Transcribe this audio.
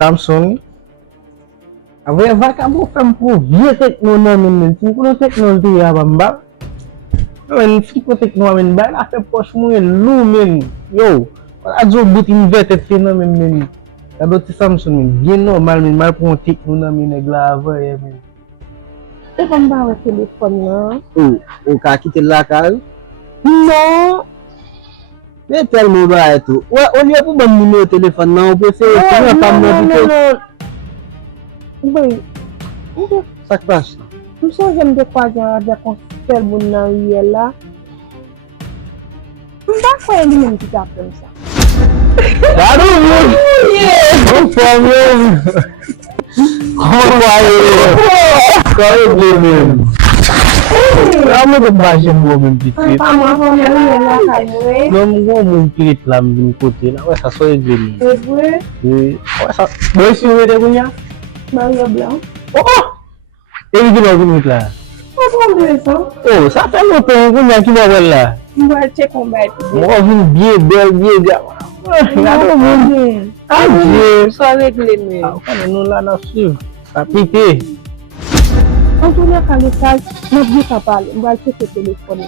Samsung. Avè vakabo fèm pou vie tekno nan men. Si kono teknoloji ya bamba. Men si ko tekno men ba la fè poch mwen lou men. Yo, a zo bout inverted fè nan men. Kado ti Samsung men, bien normal men, mal pou tekno nan men neg la avè men. E bamba wè telefon nan? Ou ka kite la kal? Non! Mais tellement bas et tout. Ouais, on y a pour bon numéro de téléphone, non, on peut faire non. Oui. Ça passe. Nous sommes j'aime de quoi avec un seul bon nan hier là. On va faire une même qui t'appelle ça. Claro, mon! Por favor! Kamu kebahagiaan gua mimpi trip. Belum gua mimpi trip vin kote na wesa so gini. Wesa boy si dia punya. Maria Blanc. Oh! Ini gimana gini lah. Oh, ça fait longtemps qu'on a qui va là. On va check on va. Moi vin bien gars. Regarde mon. Ah Dieu, ça réglé mais. Ah, nous là na suivre. Ça piqué. En tout cas, quand le cas, nous dit qu'à parler, on va checker le téléphone.